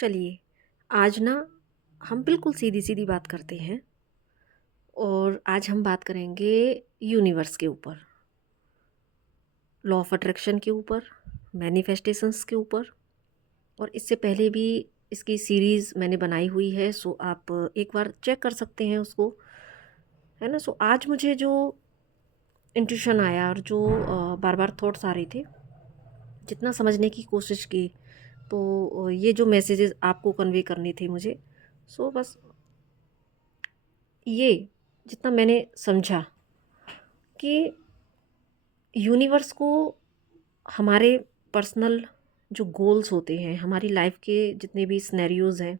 चलिए, आज ना हम बिल्कुल सीधी-सीधी बात करते हैं और आज हम बात करेंगे यूनिवर्स के ऊपर, लॉ ऑफ अट्रैक्शन के ऊपर, मैनिफेस्टेशंस के ऊपर। और इससे पहले भी इसकी सीरीज़ मैंने बनाई हुई है, सो आप एक बार चेक कर सकते हैं उसको, है ना? सो आज मुझे जो इंट्यूशन आया और जो बार-बार थॉट्स आ रहे थे, जितना समझने की कोशिश की, तो ये जो मैसेजेस आपको कन्वे करने थे मुझे, सो बस ये जितना मैंने समझा कि यूनिवर्स को हमारे पर्सनल जो गोल्स होते हैं, हमारी लाइफ के जितने भी सिनेरियोज़ हैं,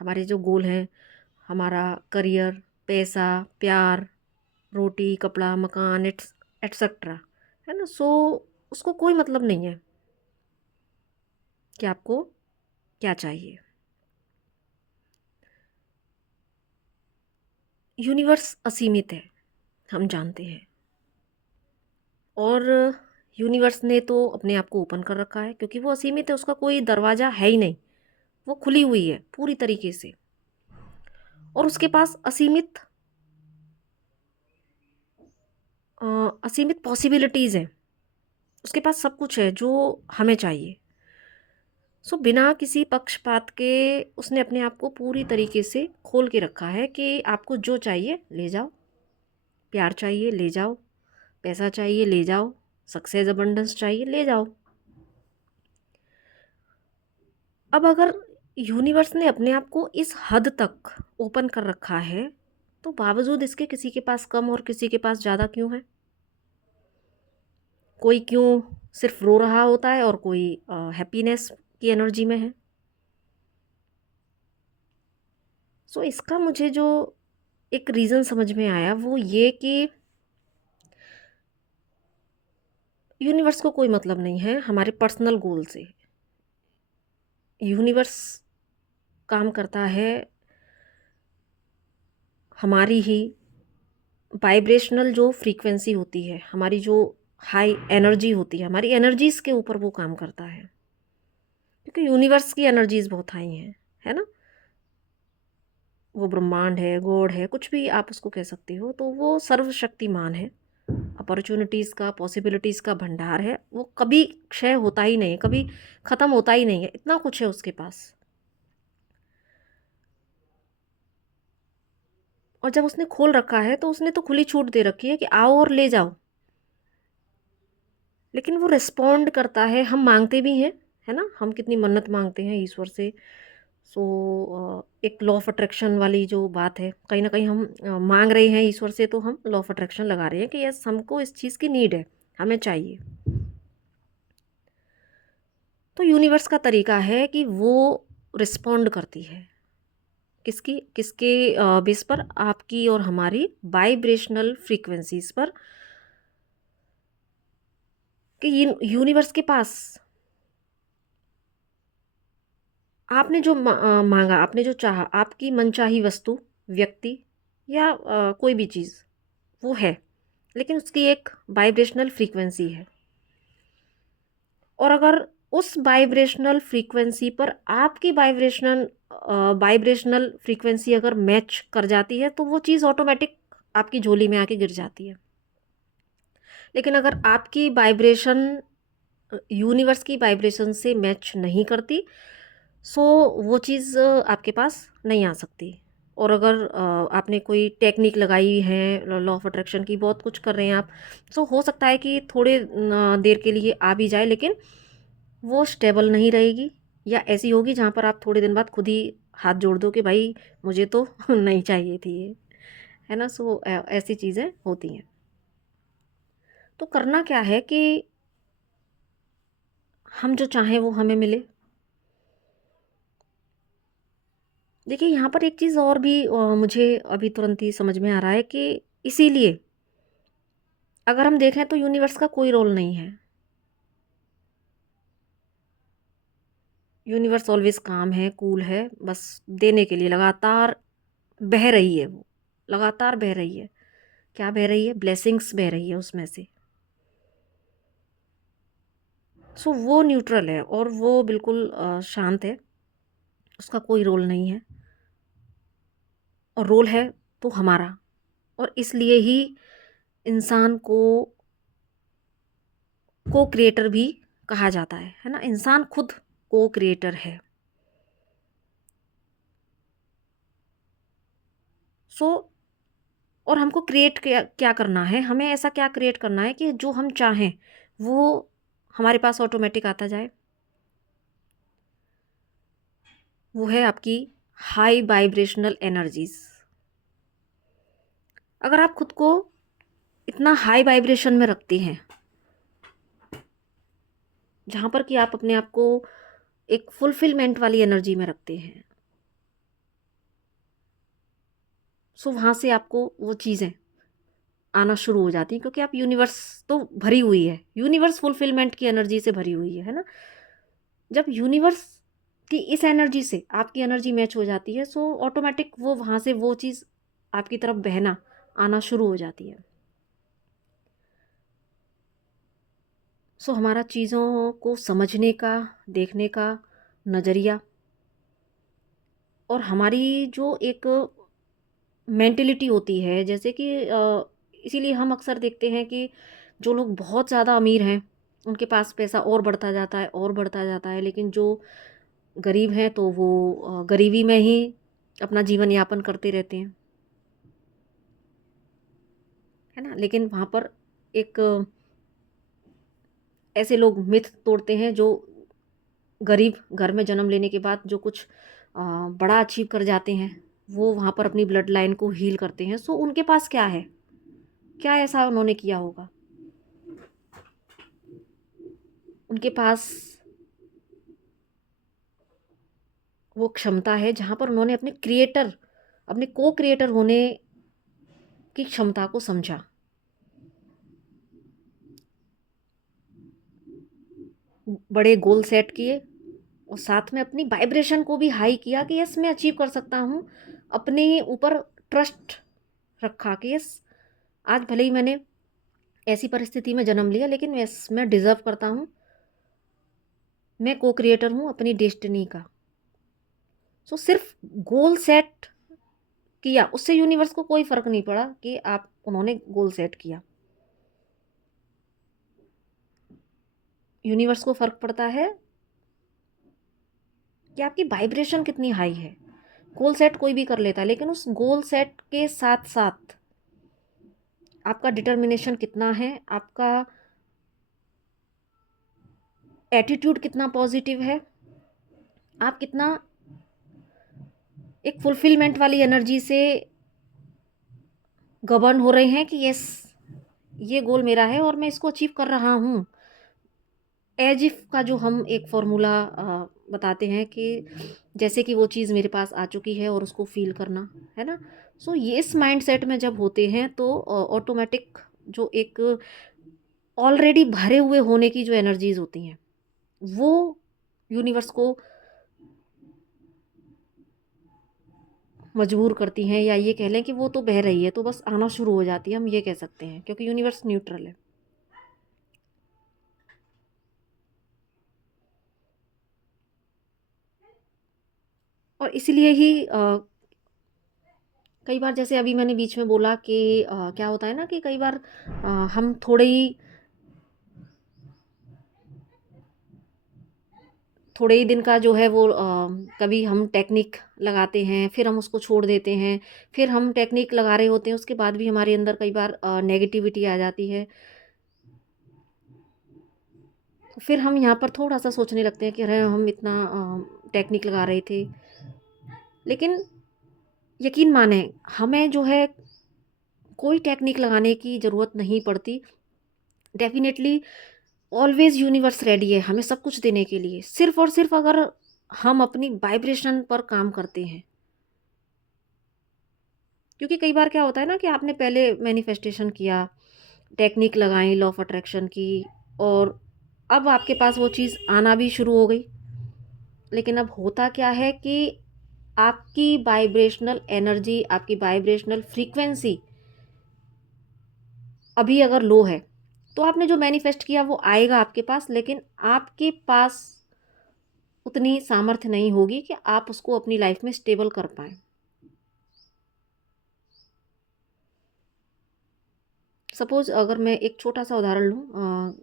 हमारे जो गोल हैं, हमारा करियर, पैसा, प्यार, रोटी, कपड़ा, मकान, एटसेट्रा, है ना? सो उसको कोई मतलब नहीं है कि आपको क्या चाहिए। यूनिवर्स असीमित है, हम जानते हैं। और यूनिवर्स ने तो अपने आप को ओपन कर रखा है क्योंकि वो असीमित है, उसका कोई दरवाज़ा है ही नहीं। वो खुली हुई है पूरी तरीके से और उसके पास अ, असीमित पॉसिबिलिटीज़ हैं। उसके पास सब कुछ है जो हमें चाहिए। सो बिना किसी पक्षपात के उसने अपने आप को पूरी तरीके से खोल के रखा है कि आपको जो चाहिए ले जाओ। प्यार चाहिए ले जाओ, पैसा चाहिए ले जाओ, सक्सेस अबंडेंस चाहिए ले जाओ। अब अगर यूनिवर्स ने अपने आप को इस हद तक ओपन कर रखा है, तो बावजूद इसके किसी के पास कम और किसी के पास ज़्यादा क्यों है? कोई क्यों सिर्फ रो रहा होता है और कोई हैप्पीनेस की एनर्जी में है। सो इसका मुझे जो एक रीज़न समझ में आया वो ये कि यूनिवर्स को कोई मतलब नहीं है हमारे पर्सनल गोल से। यूनिवर्स काम करता है हमारी ही वाइब्रेशनल जो फ्रीक्वेंसी होती है, हमारी जो हाई एनर्जी होती है, हमारी एनर्जीज़ के ऊपर वो काम करता है। क्योंकि यूनिवर्स की एनर्जीज़ बहुत हाई हैं, है ना? वो ब्रह्मांड है, गॉड है, कुछ भी आप उसको कह सकते हो, तो वो सर्वशक्तिमान है। अपॉर्च्युनिटीज़ का, पॉसिबिलिटीज़ का भंडार है। वो कभी क्षय होता ही नहीं है, कभी ख़त्म होता ही नहीं है, इतना कुछ है उसके पास। और जब उसने खोल रखा है, तो उसने तो खुली छूट दे रखी है कि आओ और ले जाओ। लेकिन वो रिस्पॉन्ड करता है, हम माँगते भी हैं, है ना? हम कितनी मन्नत माँगते हैं ईश्वर से। सो एक लॉ ऑफ अट्रैक्शन वाली जो बात है, कहीं न कहीं हम माँग रहे हैं ईश्वर से, तो हम लॉ ऑफ अट्रैक्शन लगा रहे हैं कि यस, हमको इस चीज़ की नीड है, हमें चाहिए। तो यूनिवर्स का तरीका है कि वो रिस्पॉन्ड करती है। किसके बेस पर? आपकी और हमारी वाइब्रेशनल फ्रीक्वेंसीज़ पर, कि यूनिवर्स के पास आपने जो माँगा, आपने जो चाहा, आपकी मनचाही वस्तु, व्यक्ति या कोई भी चीज़, वो है। लेकिन उसकी एक वाइब्रेशनल फ्रीक्वेंसी है और अगर उस वाइब्रेशनल फ्रीक्वेंसी पर आपकी वाइब्रेशनल फ्रीक्वेंसी अगर मैच कर जाती है, तो वो चीज़ ऑटोमेटिक आपकी झोली में आके गिर जाती है। लेकिन अगर आपकी वाइब्रेशन यूनिवर्स की वाइब्रेशन से मैच नहीं करती, सो वो चीज़ आपके पास नहीं आ सकती। और अगर आपने कोई टेक्निक लगाई है लॉ ऑफ अट्रैक्शन की, बहुत कुछ कर रहे हैं आप, सो हो सकता है कि थोड़े देर के लिए आ भी जाए, लेकिन वो स्टेबल नहीं रहेगी या ऐसी होगी जहाँ पर आप थोड़े दिन बाद खुद ही हाथ जोड़ दो कि भाई मुझे तो नहीं चाहिए थी ये, है ना? सो ऐसी चीज़ें होती हैं। तो करना क्या है कि हम जो चाहें वो हमें मिले। देखिए, यहाँ पर एक चीज़ और भी मुझे अभी तुरंत ही समझ में आ रहा है कि इसीलिए अगर हम देखें तो यूनिवर्स का कोई रोल नहीं है। यूनिवर्स ऑलवेज़ काम है, कूल है, बस देने के लिए लगातार बह रही है वो, लगातार बह रही है। क्या बह रही है? ब्लेसिंग्स बह रही है उसमें से। सो वो न्यूट्रल है और वो बिल्कुल शांत है। उसका कोई रोल नहीं है, और रोल है तो हमारा। और इसलिए ही इंसान को क्रिएटर भी कहा जाता है ना। इंसान खुद को क्रिएटर है। सो और हमको क्रिएट क्या क्या करना है, हमें ऐसा क्या क्रिएट करना है कि जो हम चाहें वो हमारे पास ऑटोमेटिक आता जाए। वो है आपकी हाई वाइब्रेशनल एनर्जीज। अगर आप खुद को इतना हाई वाइब्रेशन में रखते हैं जहाँ पर कि आप अपने आप को एक फुलफिलमेंट वाली एनर्जी में रखते हैं, सो वहाँ से आपको वो चीज़ें आना शुरू हो जाती हैं, क्योंकि आप यूनिवर्स तो भरी हुई है, यूनिवर्स फुलफिलमेंट की एनर्जी से भरी हुई है ना। जब यूनिवर्स की इस एनर्जी से आपकी एनर्जी मैच हो जाती है, सो ऑटोमेटिक वो वहाँ से वो चीज़ आपकी तरफ बहना आना शुरू हो जाती है। सो हमारा चीज़ों को समझने का, देखने का नज़रिया, और हमारी जो एक मेंटेलिटी होती है, जैसे कि इसीलिए हम अक्सर देखते हैं कि जो लोग बहुत ज़्यादा अमीर हैं उनके पास पैसा और बढ़ता जाता है और बढ़ता जाता है, लेकिन जो गरीब हैं तो वो गरीबी में ही अपना जीवन यापन करते रहते हैं, है ना। लेकिन वहाँ पर एक ऐसे लोग मिथ तोड़ते हैं जो गरीब घर में जन्म लेने के बाद जो कुछ बड़ा अचीव कर जाते हैं, वो वहाँ पर अपनी ब्लड लाइन को हील करते हैं। सो उनके पास क्या है, क्या ऐसा उन्होंने किया होगा? उनके पास वो क्षमता है जहाँ पर उन्होंने अपने क्रिएटर, अपने को क्रिएटर होने की क्षमता को समझा, बड़े गोल सेट किए, और साथ में अपनी वाइब्रेशन को भी हाई किया कि यस मैं अचीव कर सकता हूँ। अपने ऊपर ट्रस्ट रखा कि यस आज भले ही मैंने ऐसी परिस्थिति में जन्म लिया, लेकिन यस मैं डिज़र्व करता हूँ, मैं को क्रिएटर हूँ अपनी डेस्टिनी का। सो सिर्फ गोल सेट किया, उससे यूनिवर्स को कोई फ़र्क नहीं पड़ा कि आप उन्होंने गोल सेट किया। यूनिवर्स को फ़र्क पड़ता है कि आपकी वाइब्रेशन कितनी हाई है। गोल सेट कोई भी कर लेता है, लेकिन उस गोल सेट के साथ साथ आपका डिटर्मिनेशन कितना है, आपका एटीट्यूड कितना पॉजिटिव है, आप कितना एक फुलफिलमेंट वाली एनर्जी से गवर्न हो रहे हैं कि यस ये गोल मेरा है और मैं इसको अचीव कर रहा हूँ। एज इफ़ का जो हम एक फॉर्मूला बताते हैं कि जैसे कि वो चीज़ मेरे पास आ चुकी है और उसको फ़ील करना, है ना। सो ये इस माइंडसेट में जब होते हैं तो ऑटोमेटिक जो एक ऑलरेडी भरे हुए होने की जो एनर्जीज़ होती हैं वो यूनिवर्स को मजबूर करती हैं, या ये कह लें कि वो तो बह रही है तो बस आना शुरू हो जाती है, हम ये कह सकते हैं, क्योंकि यूनिवर्स न्यूट्रल है। और इसलिए ही कई बार जैसे अभी मैंने बीच में बोला कि क्या होता है ना कि कई बार हम थोड़े ही दिन का जो है वो कभी हम टेक्निक लगाते हैं, फिर हम उसको छोड़ देते हैं, फिर हम टेक्निक लगा रहे होते हैं, उसके बाद भी हमारे अंदर कई बार नेगेटिविटी आ जाती है। तो फिर हम यहाँ पर थोड़ा सा सोचने लगते हैं कि अरे हम इतना टेक्निक लगा रहे थे, लेकिन यकीन माने हमें जो है कोई टेक्निक लगाने की ज़रूरत नहीं पड़ती। डेफिनेटली ऑलवेज यूनिवर्स रेडी है हमें सब कुछ देने के लिए, सिर्फ और सिर्फ अगर हम अपनी वाइब्रेशन पर काम करते हैं। क्योंकि कई बार क्या होता है ना कि आपने पहले मैनिफेस्टेशन किया, टेक्निक लगाई लॉ ऑफ अट्रैक्शन की, और अब आपके पास वो चीज़ आना भी शुरू हो गई, लेकिन अब होता क्या है कि आपकी वाइब्रेशनल एनर्जी, आपकी वाइब्रेशनल फ्रीक्वेंसी अभी अगर लो है, तो आपने जो मैनिफेस्ट किया वो आएगा आपके पास, लेकिन आपके पास उतनी सामर्थ्य नहीं होगी कि आप उसको अपनी लाइफ में स्टेबल कर पाएँ। सपोज़ अगर मैं एक छोटा-सा उदाहरण लूँ,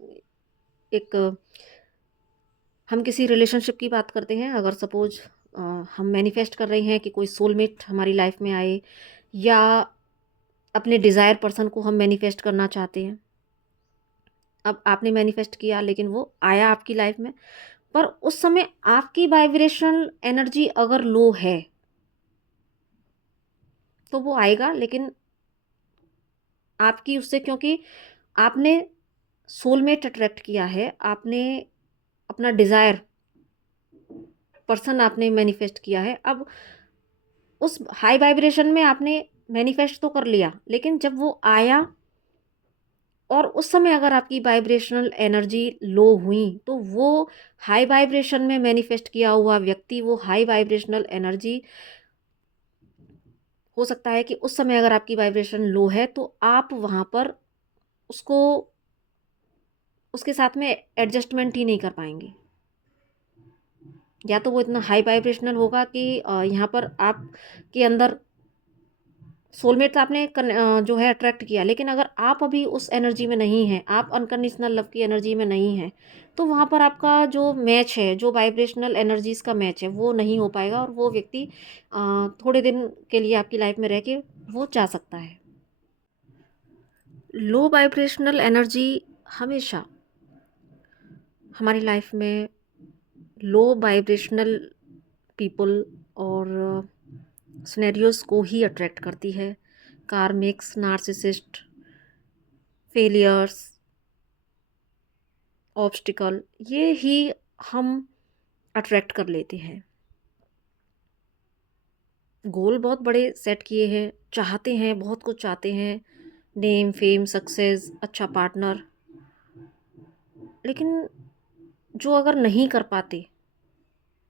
एक हम किसी रिलेशनशिप की बात करते हैं। अगर सपोज़ हम मैनिफेस्ट कर रहे हैं कि कोई सोलमेट हमारी लाइफ में आए, या अपने डिज़ायर पर्सन को हम मैनिफेस्ट करना चाहते हैं। अब आपने मैनिफेस्ट किया लेकिन वो आया आपकी लाइफ में, पर उस समय आपकी वाइब्रेशनल एनर्जी अगर लो है, तो वो आएगा, लेकिन आपकी उससे, क्योंकि आपने सोलमेट अट्रैक्ट किया है, आपने अपना डिज़ायर पर्सन आपने मैनिफेस्ट किया है। अब उस हाई वाइब्रेशन में आपने मैनिफेस्ट तो कर लिया, लेकिन जब वो आया और उस समय अगर आपकी वाइब्रेशनल एनर्जी लो हुई, तो वो हाई वाइब्रेशन में मैनिफेस्ट किया हुआ व्यक्ति, वो हाई वाइब्रेशनल एनर्जी, हो सकता है कि उस समय अगर आपकी वाइब्रेशन लो है, तो आप वहाँ पर उसको, उसके साथ में एडजस्टमेंट ही नहीं कर पाएंगे। या तो वो इतना हाई वाइब्रेशनल होगा कि यहाँ पर आपके अंदर सोलमेट आपने जो है अट्रैक्ट किया, लेकिन अगर आप अभी उस एनर्जी में नहीं हैं, आप अनकंडीशनल लव की एनर्जी में नहीं हैं, तो वहाँ पर आपका जो मैच है, जो वाइब्रेशनल एनर्जीज़ का मैच है, वो नहीं हो पाएगा, और वो व्यक्ति थोड़े दिन के लिए आपकी लाइफ में रह के वो जा सकता है। लो वाइब्रेशनल एनर्जी हमेशा हमारी लाइफ में लो वाइब्रेशनल पीपल और सिनेरियोस को ही अट्रैक्ट करती है। कार्मिक्स, नार्सिसिस्ट, फेलियर्स, ऑब्स्टिकल, ये ही हम अट्रैक्ट कर लेते हैं। गोल बहुत बड़े सेट किए हैं, चाहते हैं, बहुत कुछ चाहते हैं, नेम, फेम, सक्सेस, अच्छा पार्टनर, लेकिन जो अगर नहीं कर पाते,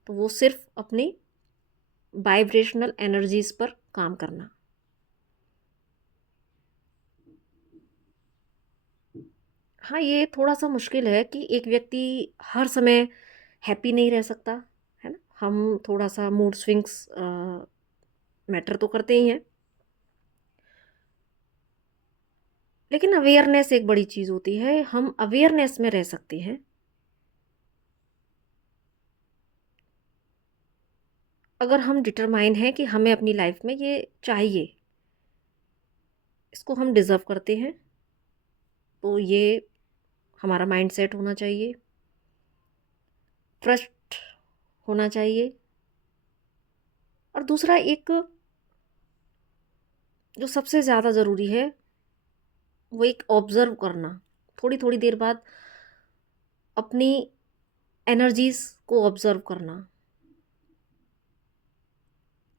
तो वो सिर्फ अपनी वाइब्रेशनल एनर्जीज पर काम करना। हाँ, ये थोड़ा सा मुश्किल है कि एक व्यक्ति हर समय हैप्पी नहीं रह सकता, है ना। हम थोड़ा सा मूड स्विंग्स मैटर तो करते ही हैं, लेकिन अवेयरनेस एक बड़ी चीज़ होती है। हम अवेयरनेस में रह सकते हैं। अगर हम डिटरमाइन हैं कि हमें अपनी लाइफ में ये चाहिए, इसको हम डिज़र्व करते हैं, तो ये हमारा माइंडसेट होना चाहिए, ट्रस्ट होना चाहिए। और दूसरा एक जो सबसे ज़्यादा ज़रूरी है, वो एक ऑब्ज़र्व करना। थोड़ी थोड़ी देर बाद अपनी एनर्जीज़ को ऑब्ज़र्व करना।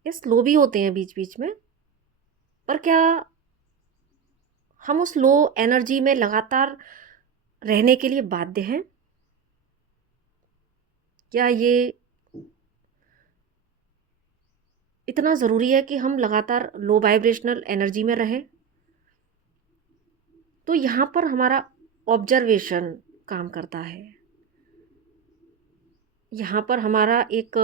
ये स्लो भी होते हैं बीच बीच में, पर क्या हम उस लो एनर्जी में लगातार रहने के लिए बाध्य हैं? क्या ये इतना ज़रूरी है कि हम लगातार लो वाइब्रेशनल एनर्जी में रहें? तो यहाँ पर हमारा ऑब्जर्वेशन काम करता है। यहाँ पर हमारा एक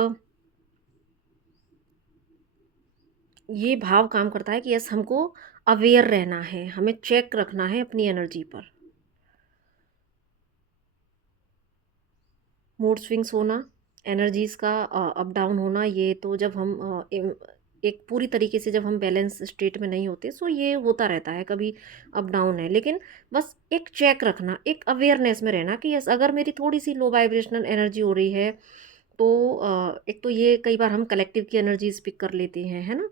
ये भाव काम करता है कि यस, हमको अवेयर रहना है, हमें चेक रखना है अपनी एनर्जी पर। मूड स्विंग्स होना, एनर्जीज़ का अप डाउन होना, ये तो जब हम एक पूरी तरीके से जब हम बैलेंस स्टेट में नहीं होते, सो ये होता रहता है, कभी अप डाउन है। लेकिन बस एक चेक रखना, एक अवेयरनेस में रहना कि यस, अगर मेरी थोड़ी सी लो वाइब्रेशनल एनर्जी हो रही है, तो एक तो ये कई बार हम कलेक्टिव की एनर्जीज पिक कर लेते हैं, है ना।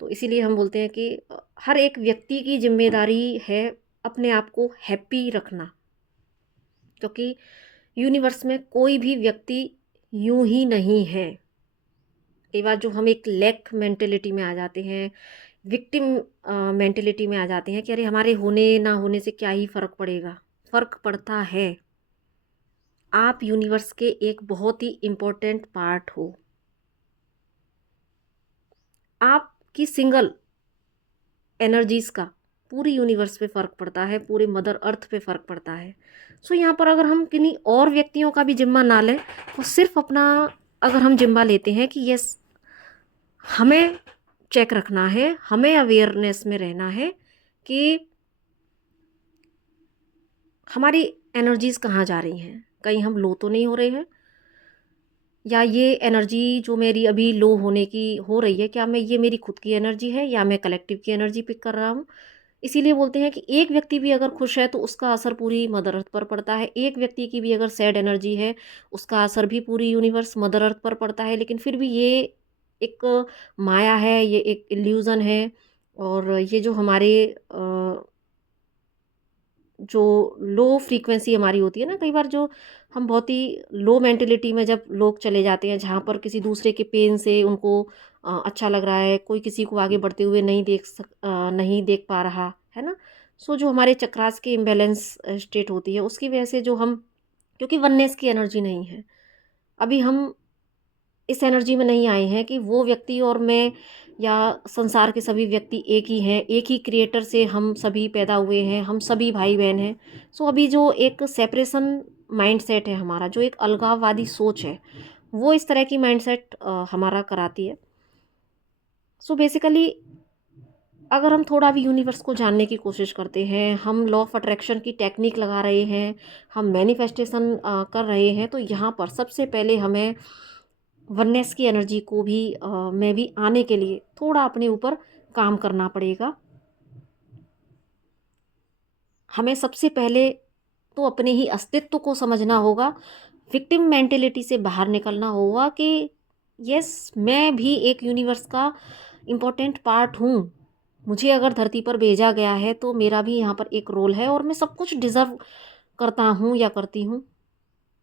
तो इसीलिए हम बोलते हैं कि हर एक व्यक्ति की जिम्मेदारी है अपने आप को हैप्पी रखना, क्योंकि यूनिवर्स में कोई भी व्यक्ति यूं ही नहीं है। कई बार जो हम एक लैक मेंटेलिटी में आ जाते हैं, विक्टिम मेंटेलिटी में आ जाते हैं कि अरे, हमारे होने ना होने से क्या ही फ़र्क पड़ेगा। फ़र्क पड़ता है। आप यूनिवर्स के एक बहुत ही इम्पोर्टेंट पार्ट हो। आपकी सिंगल एनर्जीज़ का पूरी यूनिवर्स पे फ़र्क पड़ता है, पूरे मदर अर्थ पे फ़र्क पड़ता है। सो यहाँ पर अगर हम किन्हीं और व्यक्तियों का भी ज़िम्मा ना लें, तो सिर्फ अपना अगर हम ज़िम्मा लेते हैं कि यस, हमें चेक रखना है, हमें अवेयरनेस में रहना है कि हमारी एनर्जीज़ कहाँ जा रही हैं, कहीं हम लो तो नहीं हो रहे हैं, या ये एनर्जी जो मेरी अभी लो होने की हो रही है, क्या मैं ये मेरी खुद की एनर्जी है या मैं कलेक्टिव की एनर्जी पिक कर रहा हूँ। इसीलिए बोलते हैं कि एक व्यक्ति भी अगर खुश है तो उसका असर पूरी मदर अर्थ पर पड़ता है, एक व्यक्ति की भी अगर सैड एनर्जी है उसका असर भी पूरी यूनिवर्स मदर अर्थ पर पड़ता है। लेकिन फिर भी ये एक माया है, ये एक इल्यूज़न है। और ये जो हमारे जो लो फ्रीक्वेंसी हमारी होती है ना, कई बार जो हम बहुत ही लो मेंटेलिटी में जब लोग चले जाते हैं, जहाँ पर किसी दूसरे के पेन से उनको अच्छा लग रहा है, कोई किसी को आगे बढ़ते हुए नहीं देख पा रहा है ना। सो जो हमारे चक्रास की इम्बैलेंस स्टेट होती है, उसकी वजह से जो हम, क्योंकि वननेस की एनर्जी नहीं है, अभी हम इस एनर्जी में नहीं आए हैं कि वो व्यक्ति और मैं या संसार के सभी व्यक्ति एक ही हैं, एक ही क्रिएटर से हम सभी पैदा हुए हैं, हम सभी भाई बहन हैं। सो अभी जो एक सेपरेशन माइंडसेट है हमारा, जो एक अलगाववादी सोच है, वो इस तरह की माइंडसेट हमारा कराती है। सो बेसिकली अगर हम थोड़ा भी यूनिवर्स को जानने की कोशिश करते हैं, हम लॉ ऑफ अट्रैक्शन की टेक्निक लगा रहे हैं, हम मैनिफेस्टेशन कर रहे हैं, तो यहाँ पर सबसे पहले हमें वननेस की एनर्जी को भी में भी आने के लिए थोड़ा अपने ऊपर काम करना पड़ेगा। हमें सबसे पहले तो अपने ही अस्तित्व को समझना होगा, विक्टिम मेंटेलिटी से बाहर निकलना होगा कि यस, मैं भी एक यूनिवर्स का इम्पोर्टेंट पार्ट हूँ। मुझे अगर धरती पर भेजा गया है तो मेरा भी यहाँ पर एक रोल है, और मैं सब कुछ डिज़र्व करता हूँ या करती हूँ।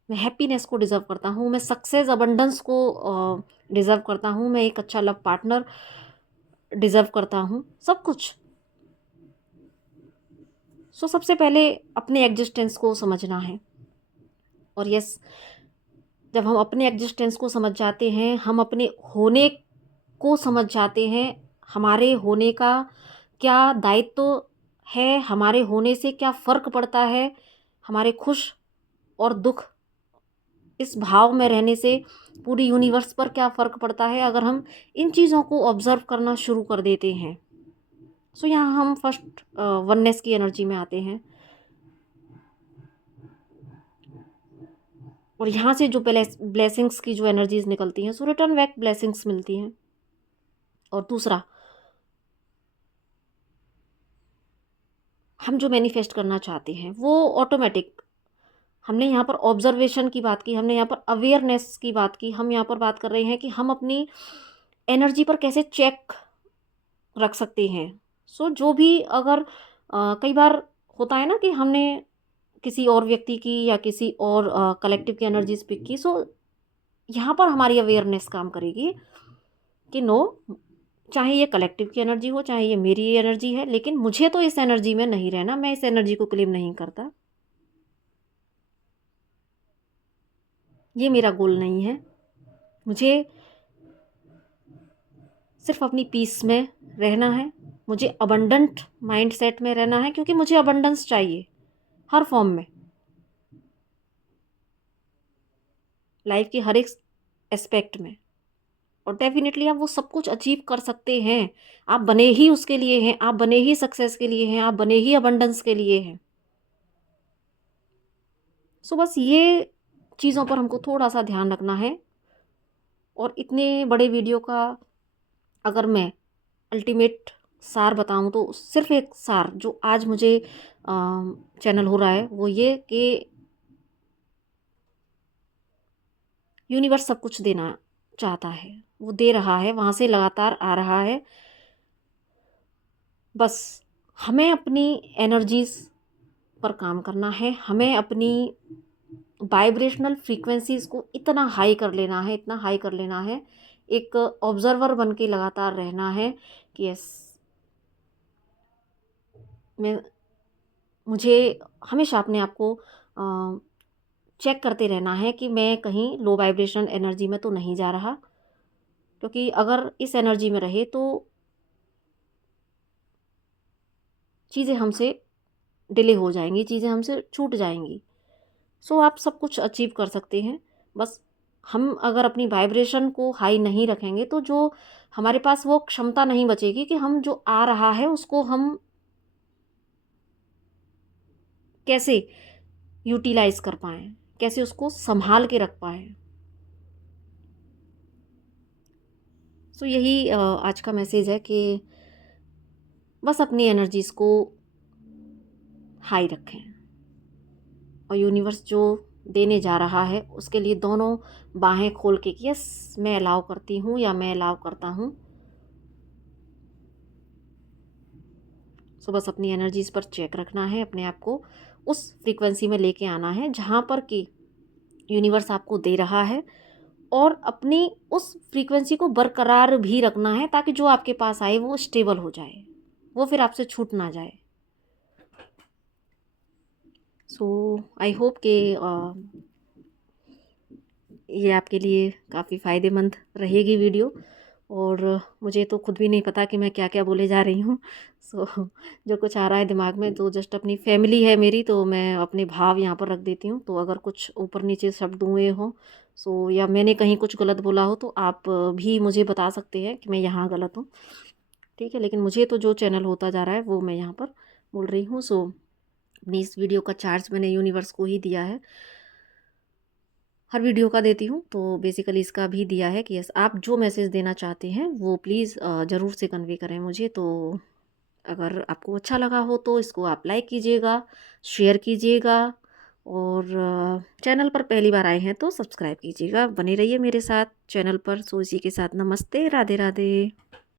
मैं हैप्पीनेस को डिज़र्व करता हूँ, मैं सक्सेस अबंडेंस को डिज़र्व करता हूँ, मैं एक अच्छा लव पार्टनर डिज़र्व करता हूँ, सब कुछ। सो सबसे पहले अपने एग्जिस्टेंस को समझना है। और यस, जब हम अपने एग्जिस्टेंस को समझ जाते हैं, हम अपने होने को समझ जाते हैं, हमारे होने का क्या दायित्व है, हमारे होने से क्या फ़र्क पड़ता है, हमारे खुश और दुख इस भाव में रहने से पूरी यूनिवर्स पर क्या फ़र्क पड़ता है, अगर हम इन चीज़ों को ऑब्ज़र्व करना शुरू कर देते हैं। सो यहाँ हम फर्स्ट वननेस की एनर्जी में आते हैं, और यहाँ से जो ब्लेसिंग्स की जो एनर्जीज निकलती हैं, सो रिटर्न बैक ब्लेसिंग्स मिलती हैं। और दूसरा, हम जो मैनिफेस्ट करना चाहते हैं वो ऑटोमेटिक, हमने यहाँ पर ऑब्जर्वेशन की बात की, हमने यहाँ पर अवेयरनेस की बात की, हम यहाँ पर बात कर रहे हैं कि हम अपनी एनर्जी पर कैसे चेक रख सकते हैं। सो जो भी अगर कई बार होता है ना कि हमने किसी और व्यक्ति की या किसी और कलेक्टिव की एनर्जीज पिक की, सो यहाँ पर हमारी अवेयरनेस काम करेगी कि नो, चाहे ये कलेक्टिव की एनर्जी हो, चाहे ये मेरी एनर्जी है, लेकिन मुझे तो इस एनर्जी में नहीं रहना, मैं इस एनर्जी को क्लेम नहीं करता, ये मेरा गोल नहीं है। मुझे सिर्फ अपनी पीस में रहना है, मुझे अबंडेंट माइंडसेट में रहना है, क्योंकि मुझे अबंडेंस चाहिए हर फॉर्म में, लाइफ के हर एक एस्पेक्ट में। और डेफिनेटली आप वो सब कुछ अचीव कर सकते हैं, आप बने ही उसके लिए हैं, आप बने ही सक्सेस के लिए हैं, आप बने ही अबंडेंस के लिए हैं। सो बस ये चीज़ों पर हमको थोड़ा सा ध्यान रखना है। और इतने बड़े वीडियो का अगर मैं अल्टीमेट सार बताऊं, तो सिर्फ एक सार जो आज मुझे चैनल हो रहा है वो ये कि यूनिवर्स सब कुछ देना चाहता है, वो दे रहा है, वहाँ से लगातार आ रहा है। बस हमें अपनी एनर्जीज पर काम करना है, हमें अपनी वाइब्रेशनल फ्रीक्वेंसीज को इतना हाई कर लेना है, इतना हाई कर लेना है, एक ऑब्जर्वर बन के लगातार रहना है कि यस, मैं मुझे हमेशा अपने आप को चेक करते रहना है कि मैं कहीं लो वाइब्रेशन एनर्जी में तो नहीं जा रहा, क्योंकि अगर इस एनर्जी में रहे तो चीज़ें हमसे डिले हो जाएंगी, चीज़ें हमसे छूट जाएंगी। सो आप सब कुछ अचीव कर सकते हैं। बस हम अगर अपनी वाइब्रेशन को हाई नहीं रखेंगे तो जो हमारे पास वो क्षमता नहीं बचेगी कि हम जो आ रहा है उसको हम कैसे यूटिलाइज कर पाएँ, कैसे उसको संभाल के रख पाएँ। सो यही आज का मैसेज है कि बस अपनी एनर्जीज़ को हाई रखें और यूनिवर्स जो देने जा रहा है उसके लिए दोनों बाहें खोल के कि यस मैं अलाउ करती हूँ या मैं अलाउ करता हूँ। सो बस अपनी एनर्जीज़ पर चेक रखना है, अपने आप को उस फ्रीक्वेंसी में लेके आना है जहाँ पर कि यूनिवर्स आपको दे रहा है, और अपनी उस फ्रीक्वेंसी को बरकरार भी रखना है ताकि जो आपके पास आए वो स्टेबल हो जाए, वो फिर आपसे छूट ना जाए। सो आई होप कि ये आपके लिए काफ़ी फ़ायदेमंद रहेगी वीडियो, और मुझे तो खुद भी नहीं पता कि मैं क्या क्या बोले जा रही हूँ। सो जो कुछ आ रहा है दिमाग में तो जस्ट अपनी फैमिली है मेरी, तो मैं अपने भाव यहाँ पर रख देती हूँ। तो अगर कुछ ऊपर नीचे शब्द हुए हों सो, या मैंने कहीं कुछ गलत बोला हो, तो आप भी मुझे बता सकते हैं कि मैं यहाँ गलत हूँ, ठीक है। लेकिन मुझे तो जो चैनल होता जा रहा है वो मैं यहाँ पर बोल रही हूँ। सो अपनी इस वीडियो का चार्ज मैंने यूनिवर्स को ही दिया है, हर वीडियो का देती हूँ, तो बेसिकली इसका भी दिया है कि यस आप जो मैसेज देना चाहते हैं वो प्लीज़ ज़रूर से कन्वे करें मुझे। तो अगर आपको अच्छा लगा हो तो इसको आप लाइक कीजिएगा, शेयर कीजिएगा, और चैनल पर पहली बार आए हैं तो सब्सक्राइब कीजिएगा। बने रहिए मेरे साथ चैनल पर। सो इसी के साथ नमस्ते, राधे राधे।